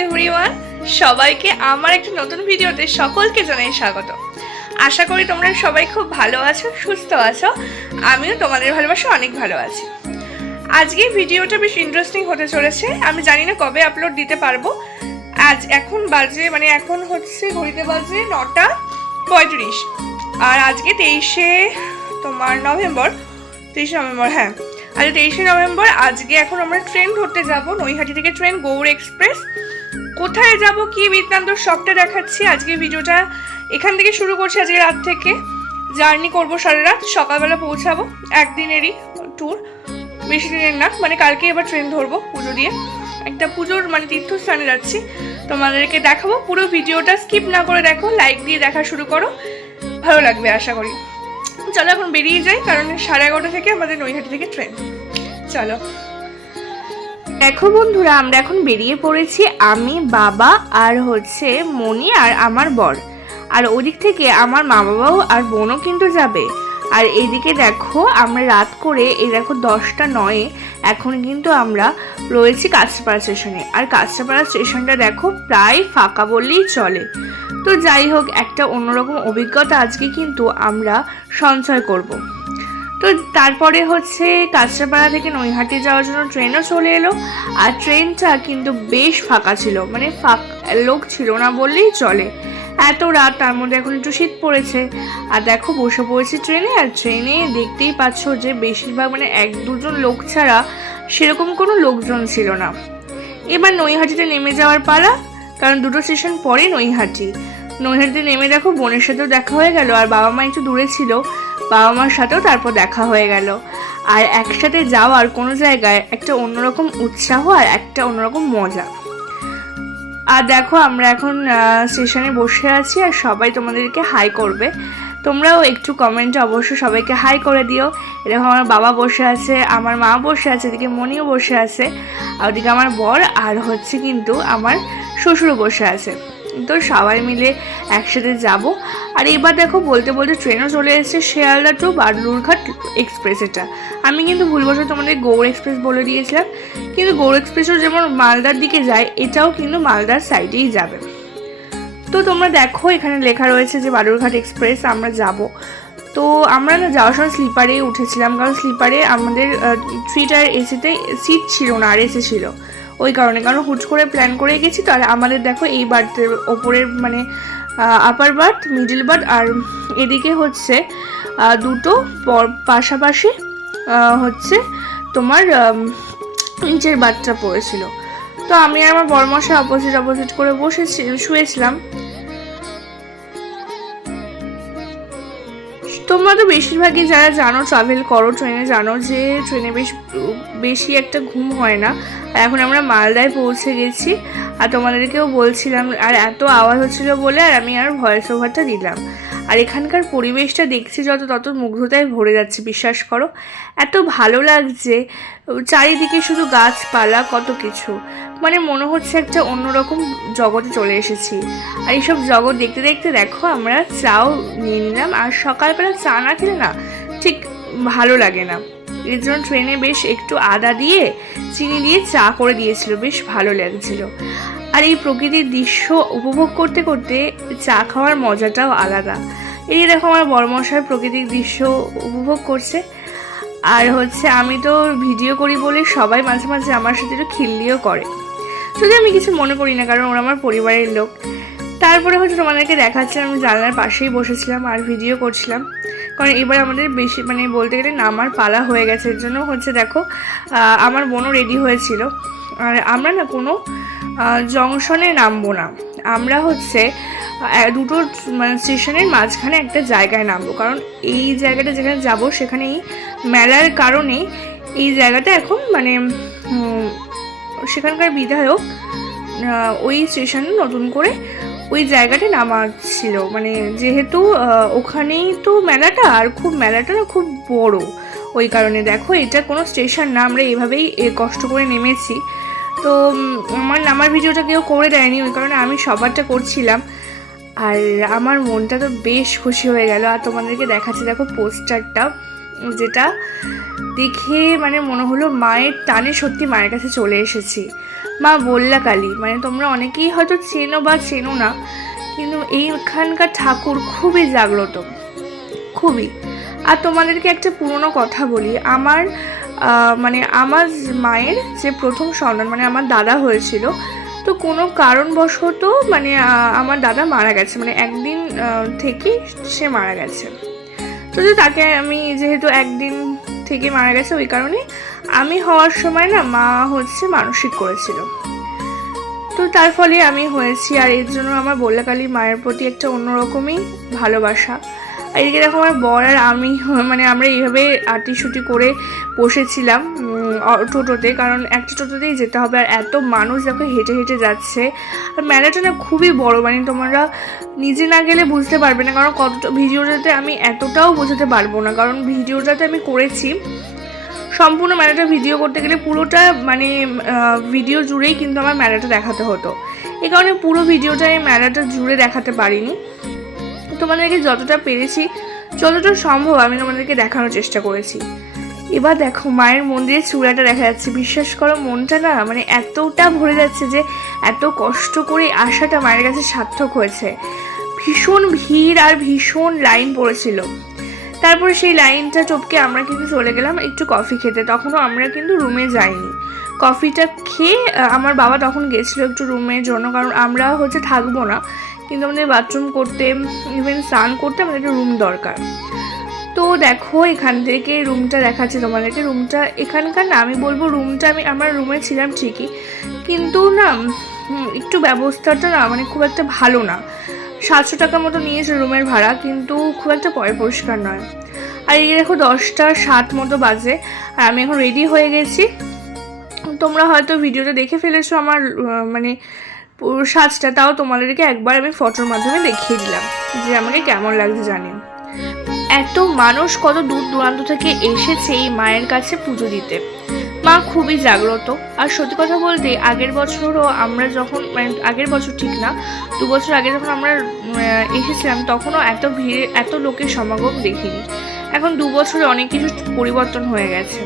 Everyone, সবাইকে আমার একটা নতুন ভিডিওতে সকলকে জানাই স্বাগত। আশা করি তোমরা সবাই খুব ভালো আছো, সুস্থ আছো। আমিও তোমাদের ভালোবাসা অনেক ভালো আছি। আজকে ভিডিওটা বেশ ইন্টারেস্টিং হতে চলেছে। আমি জানি না কবে আপলোড দিতে পারবো। এখন বাজে এখন হচ্ছে ঘড়িতে বাজে 9:35 আর আজকে 23শে নভেম্বর। হ্যাঁ, আজ 23শে নভেম্বর। আজকে এখন আমরা ট্রেন ধরতে যাব, নৈহাটি থেকে ট্রেন গৌড় এক্সপ্রেস। কোথায় যাব কি বৃত্তান্ত সবটা দেখাচ্ছি। আজকে ভিডিওটা এখান থেকে শুরু করছি। আজকে রাত থেকে জার্নি করবো, সারা রাত, সকালবেলা পৌঁছাবো। একদিনেরই ট্যুর, বেশি দিনের না। কালকে এবার ট্রেন ধরবো পুজো দিয়ে। একটা পুজোর তীর্থস্থানে যাচ্ছি, তোমাদেরকে দেখাবো। পুরো ভিডিওটা স্কিপ না করে দেখো, লাইক দিয়ে দেখা শুরু করো, ভালো লাগবে আশা করি। চলো এখন বেরিয়ে যাই, কারণ 11:30 থেকে আমাদের নৈহাটি থেকে ট্রেন। চলো। দেখো বন্ধুরা, আমরা এখন বেরিয়ে পড়েছি। আমি, বাবা আর হচ্ছে মনি আর আমার বর। আর ওদিক থেকে আমার মা বাবাও আর বোনও কিন্তু যাবে। আর এদিকে দেখো আমরা রাত করে, এই দেখো 10:09 এখন কিন্তু আমরা রয়েছি কাঁচরাপাড়া স্টেশনে। আর কাঁচরাপাড়া স্টেশনটা দেখো প্রায় ফাঁকা বললেই চলে। তো যাই হোক, একটা অন্যরকম অভিজ্ঞতা আজকে কিন্তু আমরা সঞ্চয় করব। তো তারপরে হচ্ছে কাঁচরাপাড়া থেকে নৈহাটি যাওয়ার জন্য ট্রেনও চলে এলো। আর ট্রেনটা কিন্তু বেশ ফাঁকা ছিল, লোক ছিল না বললেই চলে। এত রাত, তার মধ্যে এখন একটু শীত পড়েছে। আর দেখো বসে পড়েছি ট্রেনে। আর ট্রেনে দেখতেই পাচ্ছ যে বেশিরভাগ 1-2জন লোক ছাড়া সেরকম কোনো লোকজন ছিল না। এবার নৈহাটিতে নেমে যাওয়ার পালা, কারণ 2টো স্টেশন পরে নৈহাটিতে নেমে দেখো বোনের সাথেও দেখা হয়ে গেল। আর বাবা মা একটু দূরে ছিল, বাবা মার সাথেও তারপর দেখা হয়ে গেল। আর একসাথে যাওয়ার কোনো জায়গায় একটা অন্যরকম উৎসাহ আর একটা অন্যরকম মজা। আর দেখো আমরা এখন স্টেশনে বসে আছি, আর সবাই তোমাদেরকে হাই করবে। তোমরাও একটু কমেন্টে অবশ্যই সবাইকে হাই করে দিও। এরকম আমার বাবা বসে আছে, আমার মা বসে আছে, এদিকে মনিও বসে আছে, আর ওদিকে আমার বর আর হচ্ছে কিন্তু আমার শ্বশুরও বসে আছে। তো সবাই মিলে একসাথে যাব। আর এবার দেখো বলতে বলতে ট্রেনও চলে এসেছে, শিয়ালদা টু বালুরঘাট এক্সপ্রেস। এটা আমি কিন্তু ভুলবশত তোমাদের গৌড় এক্সপ্রেস বলে দিয়েছিলাম, কিন্তু গৌড় এক্সপ্রেসও যেমন মালদার দিকে যায়, এটাও কিন্তু মালদার সাইডেই যাবে। তো তোমরা দেখো এখানে লেখা রয়েছে যে বালুরঘাট এক্সপ্রেস আমরা যাব। তো আমরা যাওয়ার সময় স্লিপারেই উঠেছিলাম, কারণ স্লিপারে আমাদের 3 টায়ার এসিতে সিট ছিল না, আর এসি ছিল ওই কারণে। কারণ হুট করে প্ল্যান করে গেছি তো। আর আমাদের দেখো এই বার্থের ওপরের আপার বার্থ, মিডিল বার্থ, আর এদিকে হচ্ছে 2টো পাশাপাশি হচ্ছে তোমার নিচের বার্থটা পড়েছিল। তো আমি আর আমার বড়মশাই অপোজিট করে শুয়েছিলাম। তোমরা তো বেশিরভাগই যারা জানো, ট্রাভেল করো ট্রেনে, জানো যে ট্রেনে বেশি একটা ঘুম হয় না। আর এখন আমরা মালদায় পৌঁছে গেছি, আর তোমাদেরকেও বলছিলাম। আর এত আওয়াজ হচ্ছিল বলে আর আমি আর ভয়েস ওভারটা দিলাম। আর এখানকার পরিবেশটা দেখছি তত মুগ্ধতায় ভরে যাচ্ছে, বিশ্বাস করো। এত ভালো লাগছে, চারিদিকে শুধু গাছপালা, কত কিছু। মনে হচ্ছে একটা অন্যরকম জগতে চলে এসেছি। আর এইসব জগৎ দেখতে দেখতে দেখো আমরা চাও নিয়ে নিলাম। আর সকালবেলা চা না খেলে না ঠিক ভালো লাগে না, এর জন্য ট্রেনে বেশ একটু আদা দিয়ে চিনি দিয়ে চা করে দিয়েছিল, বেশ ভালো লাগছিল। আর এই প্রকৃতির দৃশ্য উপভোগ করতে করতে চা খাওয়ার মজাটাও আলাদা। এই দেখো আমার বড়মশাই প্রকৃতির দৃশ্য উপভোগ করছে। আর হচ্ছে আমি তো ভিডিও করি বলে সবাই মাঝে মাঝে আমার সাথে একটু খিল্লিও করে, যদি আমি কিছু মনে করি না, কারণ ওরা আমার পরিবারের লোক। তারপরে হচ্ছে তোমাদেরকে দেখাচ্ছিলাম, আমি জানলার পাশেই বসেছিলাম আর ভিডিও করছিলাম। কারণ এবার আমাদের বেশি বলতে গেলে নামার পালা হয়ে গেছে। এর জন্য হচ্ছে দেখো আমার বোনও রেডি হয়েছিল। আর আমরা না কোনো জংশনে নামবো না, আমরা হচ্ছে 2টো স্টেশনের মাঝখানে একটা জায়গায় নামবো। কারণ এই জায়গাটা যেখানে যাব সেখানে এই মেলার কারণে এই জায়গাটা এখন সেখানকার বিধায়ক ওই স্টেশনে নতুন করে ওই জায়গাটা নামাচ্ছিল। যেহেতু ওখানেই তো মেলাটা, আর মেলাটা না খুব বড়, ওই কারণে দেখো এটা কোনো স্টেশন না, আমরা এভাবেই কষ্ট করে নেমেছি। তো আমার নামার ভিডিওটা কেউ করে দেয়নি, ওই কারণে আমি সবারটা করছিলাম। আর আমার মনটা তো বেশ খুশি হয়ে গেল। আর তোমাদেরকে দেখাচ্ছি দেখো পোস্টারটা, যেটা দেখে মনে হলো মায়ের টানে সত্যি মায়ের কাছে চলে এসেছি। মা বল্লাকালী, মানে তোমরা অনেকেই হয়তো চেনো বা চেনো না, কিন্তু এইখানকার ঠাকুর খুবই জাগ্রত, খুবই। আর তোমাদেরকে একটা পুরনো কথা বলি, আমার মানে আমার মায়ের যে প্রথম সন্তান মানে আমার দাদা হয়েছিল, তো কোনো কারণবশত মানে আমার দাদা মারা গেছে, মানে একদিন থেকেই সে মারা গেছে। তো তাকে আমি যেহেতু একদিন থেকে মারা গেছে, ওই কারণে আমি হওয়ার সময় না মা হচ্ছে মানসিক করেছিল, তো তার ফলে আমি হয়েছি। আর এর জন্য আমার বল্লাকালী মায়ের প্রতি একটা অন্যরকমই ভালোবাসা। আর এদিকে দেখো আমার বর আর আমি মানে আমরা এইভাবে আটিশুটি করে বসেছিলাম টোটোতে, কারণ একটা টোটোতেই যেতে হবে। আর এত মানুষ দেখো হেঁটে হেঁটে যাচ্ছে, আর মেলাটা না খুবই বড়, মানে তোমরা নিজে না গেলে বুঝতে পারবে না, কারণ কতটা ভিডিওটাতে আমি এতটাও বোঝাতে পারবো না, কারণ ভিডিওটাতে আমি করেছি সম্পূর্ণ মেলাটা ভিডিও করতে গেলে পুরোটা মানে ভিডিও জুড়েই কিন্তু আমার মেলাটা দেখাতে হতো, এই কারণে পুরো ভিডিওটা আমি মেলাটা জুড়ে দেখাতে পারিনি। তোমাদেরকে যতটা পেরেছি, যতটা সম্ভব আমি তোমাদেরকে দেখানোর চেষ্টা করেছি। এবার দেখো মায়ের মন্দিরের চূড়াটা দেখা যাচ্ছে, বিশ্বাস করো মনটা না মানে এতটা ভরে যাচ্ছে যে এত কষ্ট করে আসাটা মায়ের কাছে সার্থক হয়েছে। ভীষণ ভিড় আর ভীষণ লাইন পড়েছিল, তারপরে সেই লাইনটা টপকে আমরা কিন্তু চলে গেলাম একটু কফি খেতে। তখনও আমরা কিন্তু রুমে যাইনি, কফিটা খেয়ে আমার বাবা তখন গেছিলো একটু রুমের জন্য, কারণ আমরা হচ্ছে থাকবো না, কিন্তু আমাদের বাথরুম করতে ইভেন স্নান করতে আমাদের একটা রুম দরকার। তো দেখো এখান থেকে রুমটা দেখাচ্ছে তোমাদেরকে, রুমটা এখানকার না আমি বলবো রুমটা আমার রুমে ছিলাম ঠিকই, কিন্তু না একটু ব্যবস্থাটা না মানে খুব একটা ভালো না। 700 টাকা মতো নিয়েছে রুমের ভাড়া, কিন্তু খুব একটা পরিষ্কার নয়। আর এই দেখো 10টা 7 মতো বাজে, আর আমি এখন রেডি হয়ে গেছি। তোমরা হয়তো ভিডিওটা দেখে ফেলেছো আমার মানে সাজটা, তাও তোমাদেরকে একবার আমি ফটোর মাধ্যমে দেখিয়ে দিলাম যে আমাকে কেমন লাগছে। জানি এত মানুষ কত দূর দূরান্ত থেকে এসেছে এই মায়ের কাছে পুজো দিতে। মা খুবই জাগ্রত। আর সত্যি কথা বলতে আগের বছরও আমরা যখন মানে আগের বছর ঠিক না 2 বছর আগে যখন আমরা এসেছিলাম, তখনও এত ভিড়ে এত লোকের সমাগম দেখিনি। এখন 2 বছরে অনেক কিছু পরিবর্তন হয়ে গেছে।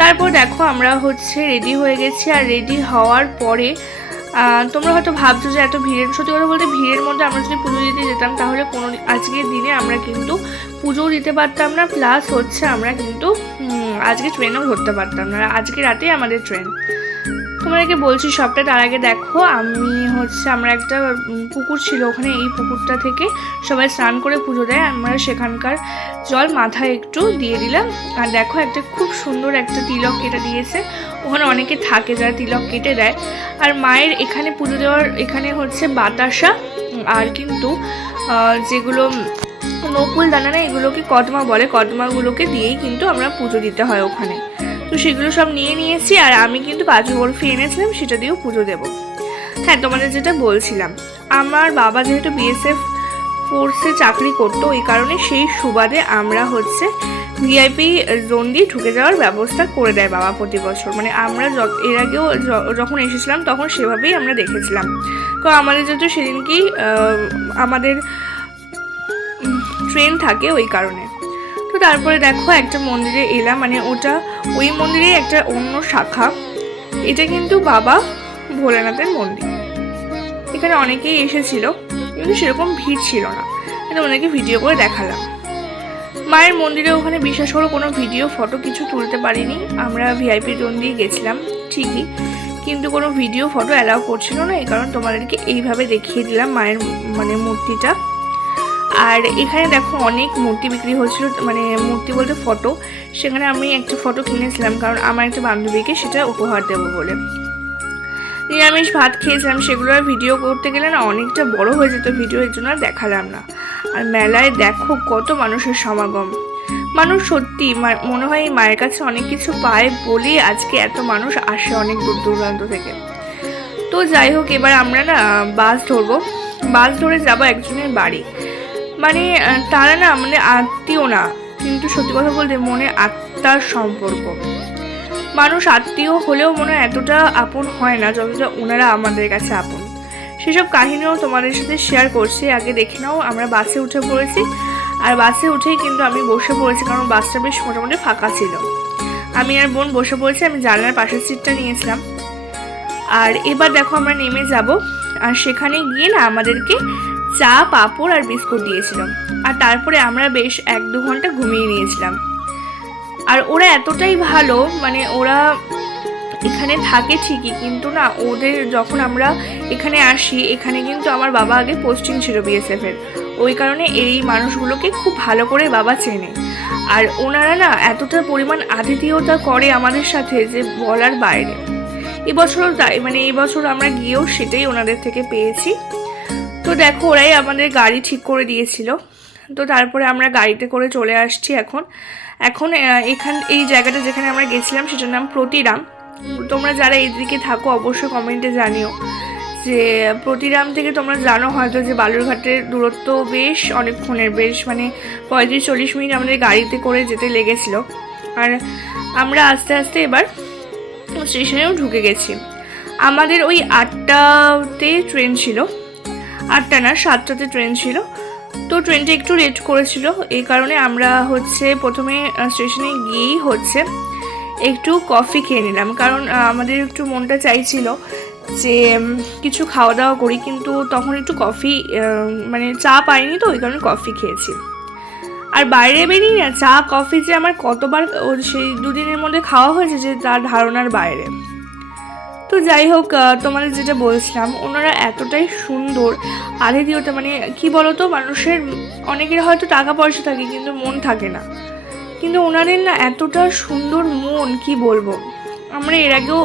তারপর দেখো আমরা হচ্ছে রেডি হয়ে গেছি, আর রেডি হওয়ার পরে তোমরা হয়তো ভাবছো যে এত ভিড়ের, সত্যি কথা বলতে ভিড়ের মধ্যে আমরা যদি পুজো দিতে যেতাম তাহলে কোনো আজকের দিনে আমরা কিন্তু পুজোও দিতে পারতাম না, প্লাস হচ্ছে আমরা কিন্তু আজকে ট্রেনও ধরতে পারতাম না। আজকে রাতেই আমাদের ট্রেন। তোমাদেরকে বলছি সবটা। তার আগে দেখো আমি হচ্ছে আমরা একটা পুকুর ছিল ওখানে, এই পুকুরটা থেকে সবাই স্নান করে পুজো দেয়, আমরা সেখানকার জল মাথায় একটু দিয়ে দিলাম। আর দেখো একটা খুব সুন্দর একটা তিলক কেটে দিয়েছে, ওখানে অনেকে থাকে যারা তিলক কেটে দেয়। আর মায়ের এখানে পুজো দেওয়ার এখানে হচ্ছে বাতাসা আর কিন্তু যেগুলো নকুল দানা না, এগুলোকে কদমা বলে, কদমাগুলোকে দিয়েই কিন্তু আমরা পুজো দিতে হয় ওখানে। তো সেগুলো সব নিয়ে নিয়েছি, আর আমি কিন্তু কাজু বরফি এনেছিলাম, সেটা দিয়েও পুজো দেবো। হ্যাঁ, তোমাদের যেটা বলছিলাম, আমার বাবা যেহেতু বিএসএফ ফোর্সে চাকরি করতো, ওই কারণে সেই সুবাদে আমরা হচ্ছে ভিআইপি জোন দিয়ে ঢুকে যাওয়ার ব্যবস্থা করে দেয় বাবা প্রতি বছর। মানে আমরা এর আগেও যখন এসেছিলাম তখন সেভাবেই আমরা দেখেছিলাম, কারণ আমাদের যেহেতু সেদিনকেই আমাদের ট্রেন থাকে ওই কারণে। তো তারপরে দেখো একটা মন্দিরে এলাম, মানে ওটা ওই মন্দিরে একটা অন্য শাখা, এটা কিন্তু বাবা ভোলেনাথের মন্দির। এখানে অনেকেই এসেছিল, কিন্তু সেরকম ভিড় ছিল না, কিন্তু ওনাকে ভিডিও করে দেখালাম। মায়ের মন্দিরে ওখানে বিশ্বাস করো কোনো ভিডিও ফটো কিছু তুলতে পারিনি, আমরা ভিআইপি জোন দিয়ে গেছিলাম ঠিকই, কিন্তু কোনো ভিডিও ফটো অ্যালাউ করছিল না, এই কারণ তোমাদেরকে এইভাবে দেখিয়ে দিলাম মায়ের মানে মূর্তিটা। আর এখানে দেখো অনেক মূর্তি বিক্রি হচ্ছিল, মানে মূর্তি বলতে ফটো। সেখানে আমি একটা ফটো কিনেছিলাম, কারণ আমার একটা বান্ধবীকে সেটা উপহার দেবো বলে। নিরামিষ ভাত খেয়েছিলাম, সেগুলো আর ভিডিও করতে গেলে না অনেকটা বড় হয়ে যেত ভিডিও, এর জন্য আর দেখালাম না। আর মেলায় দেখো কত মানুষের সমাগম, মানুষ সত্যি মনে হয় এই মায়ের কাছে অনেক কিছু পায় বলেই আজকে এত মানুষ আসে অনেক দূর দূরান্ত থেকে। তো যাই হোক, এবার আমরা না বাস ধরবো, বাস ধরে যাবো একজনের বাড়ি। মানে তারা না আমাদের আত্মীয় না, কিন্তু সত্যি কথা বলতে মনে আত্মার সম্পর্ক। মানুষ আত্মীয় হলেও মনে হয় এতটা আপন হয় না যতটা ওনারা আমাদের কাছে আপন। সেসব কাহিনীও তোমাদের সাথে শেয়ার করছি, আগে দেখে নাও। আমরা বাসে উঠে পড়েছি, আর বাসে উঠেই কিন্তু আমি বসে পড়েছি, কারণ বাসটা বেশ মোটামুটি ফাঁকা ছিল। আমি আর বোন বসে পড়েছি, আমি জানলার পাশের সিটটা নিয়েছিলাম। আর এবার দেখো আমরা নেমে যাব, আর সেখানে গিয়ে না আমাদেরকে চা, পাঁপড় আর বিস্কুট দিয়েছিল। আর তারপরে আমরা বেশ 1-2 ঘন্টা ঘুমিয়ে নিয়েছিলাম। আর ওরা এতটাই ভালো, মানে ওরা এখানে থাকে ঠিকই, কিন্তু না ওদের যখন আমরা এখানে আসি, এখানে কিন্তু আমার বাবা আগে পোস্টিং ছিল বিএসএফের, ওই কারণে এই মানুষগুলোকে খুব ভালো করে বাবা চেনে। আর ওনারা না এতটা পরিমাণ আতিথেয়তা করে আমাদের সাথে যে বলার বাইরে। এবছরও তাই, মানে এই বছর আমরা গিয়েও সেটাই ওনাদের থেকে পেয়েছি। তো দেখো ওরাই আমাদের গাড়ি ঠিক করে দিয়েছিল। তো তারপরে আমরা গাড়িতে করে চলে আসছি এখন। এই জায়গাটা যেখানে আমরা গেছিলাম সেটার নাম প্রতিরাম। তোমরা যারা এইদিকে থাকো অবশ্যই কমেন্টে জানিও যে প্রতিরাম থেকে তোমরা জানো হয়তো যে বালুরঘাটের দূরত্ব বেশ অনেকক্ষণের, বেশ মানে 35-40 মিনিট আমাদের গাড়িতে করে যেতে লেগেছিল। আর আমরা আস্তে আস্তে এবার স্টেশনেও ঢুকে গেছি। আমাদের ওই 8টাতে ট্রেন ছিল, 8টা না 7টাতে ট্রেন ছিল। তো ট্রেনটা একটু লেট করেছিল, এই কারণে আমরা প্রথমে স্টেশনে গিয়েই একটু কফি খেয়ে নিলাম, কারণ আমাদের একটু মনটা চাইছিল যে কিছু খাওয়া দাওয়া করি, কিন্তু তখন একটু কফি মানে চা পাইনি, তো ওই কারণে কফি খেয়েছি। আর বাইরে বেরিয়ে না চা কফি যে আমার কতবার সেই 2 দিনের মধ্যে খাওয়া হয়েছে যে তার ধারণার বাইরে। তো যাই হোক, তোমাদের যেটা বলছিলাম, ওনারা এতটাই সুন্দর আতিথেয়তা, মানে কি বলতো, মানুষের অনেকের হয়তো টাকা পয়সা থাকে কিন্তু মন থাকে না, কিন্তু ওনাদের না এতটা সুন্দর মন, কি বলবো। আমরা এর আগেও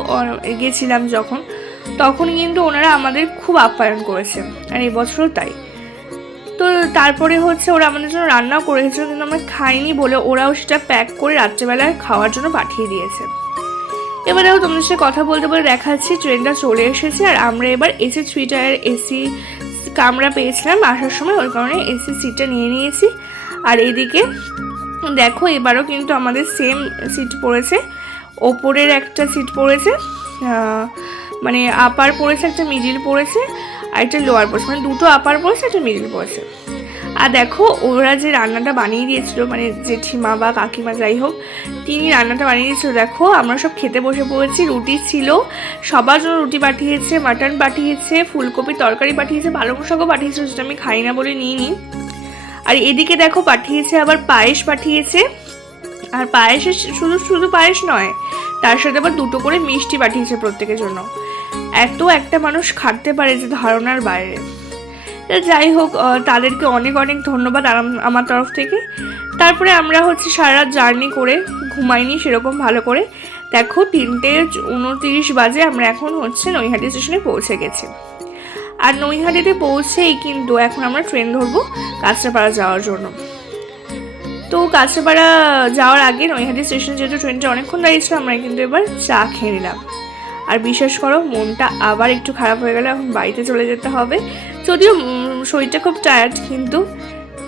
গেছিলাম তখন কিন্তু ওনারা আমাদের খুব আপ্যায়ন করেছে, আর এবছরও তাই। তো তারপরে ওরা আমাদের জন্য রান্নাও করেছিল, কিন্তু আমরা খাইনি বলে ওরাও সেটা প্যাক করে রাত্রেবেলায় খাওয়ার জন্য পাঠিয়ে দিয়েছে। এবার দেখো তোমাদের সাথে কথা বলতে বলে দেখাচ্ছি ট্রেনটা চলে এসেছে, আর আমরা এবার এসি 3 টায়ার এসি কামরা পেয়েছিলাম আসার সময়, ওই কারণে এসি সিটটা নিয়ে নিয়েছি। আর এদিকে দেখো এবারও কিন্তু আমাদের সেম সিট পড়েছে, ওপরের একটা সিট পড়েছে, মানে আপার পড়েছে, একটা মিডিল পড়েছে, আর একটা লোয়ার পড়েছে, মানে 2টো আপার পড়েছে, একটা মিডিল পড়েছে। আর দেখো ওরা যে রান্নাটা বানিয়ে দিয়েছিল, মানে জেঠিমা বা কাকিমা যাই হোক, তিনি রান্নাটা বানিয়ে দিয়েছিল। দেখো আমরা সব খেতে বসে পড়েছি, রুটি ছিল, সবার জন্য রুটি পাঠিয়েছে, মাটন পাঠিয়েছে, ফুলকপির তরকারি পাঠিয়েছে, পালং শাকও পাঠিয়েছে, যেটা আমি খাই না বলে নিইনি। আর এদিকে দেখো পাঠিয়েছে আবার পায়েস পাঠিয়েছে, আর পায়েসে শুধু পায়েস নয়, তার সাথে আবার 2টো করে মিষ্টি পাঠিয়েছে প্রত্যেকের জন্য। একটা মানুষ খাটতে পারে যে ধারণার বাইরে। যাই হোক, তাদেরকে অনেক অনেক ধন্যবাদ আমার তরফ থেকে। তারপরে আমরা সারা রাত জার্নি করে ঘুমাইনি সেরকম ভালো করে। দেখো 3:29 বাজে আমরা এখন নৈহাটি স্টেশনে পৌঁছে গেছি। আর নৈহাটিতে পৌঁছেই কিন্তু এখন আমরা ট্রেন ধরবো কাঁচরাপাড়া যাওয়ার জন্য। তো কাঁচরাপাড়া যাওয়ার আগে নৈহাটি স্টেশন যেহেতু ট্রেনটা অনেকক্ষণ দাঁড়িয়েছিল, আমরা কিন্তু এবার চা খেয়ে নিলাম। আর বিশ্বাস করো মনটা আবার একটু খারাপ হয়ে গেল, এখন বাড়িতে চলে যেতে হবে। যদিও শরীরটা খুব টায়ার্ড, কিন্তু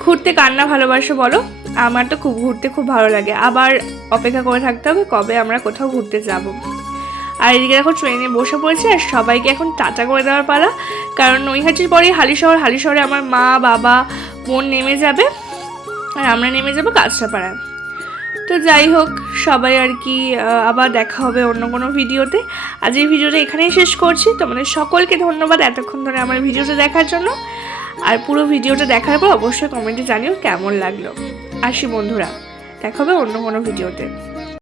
ঘুরতে কান্না ভালোবাসো বলো, আমার তো ঘুরতে খুব ভালো লাগে। আবার অপেক্ষা করে থাকতে হবে কবে আমরা কোথাও ঘুরতে যাব। আর এদিকে দেখো ট্রেনে বসে পড়েছে, আর সবাইকে এখন টাটা করে দেওয়ার পালা, কারণ নৈহাটির পরেই হালিশহরে আমার মা, বাবা, বোন নেমে যাবে, আর আমরা নেমে যাবো কাঁচরাপাড়ায়। তো যাই হোক, সবাই আর কি আবার দেখা হবে অন্য কোনো ভিডিওতে। আজ এই ভিডিওটা এখানেই শেষ করছি। তোমাদের সকলকে ধন্যবাদ এতক্ষণ ধরে আমার ভিডিওটা দেখার জন্য। আর পুরো ভিডিওটা দেখার পর অবশ্যই কমেন্টে জানিও কেমন লাগলো। আসি বন্ধুরা, দেখা হবে অন্য কোনো ভিডিওতে।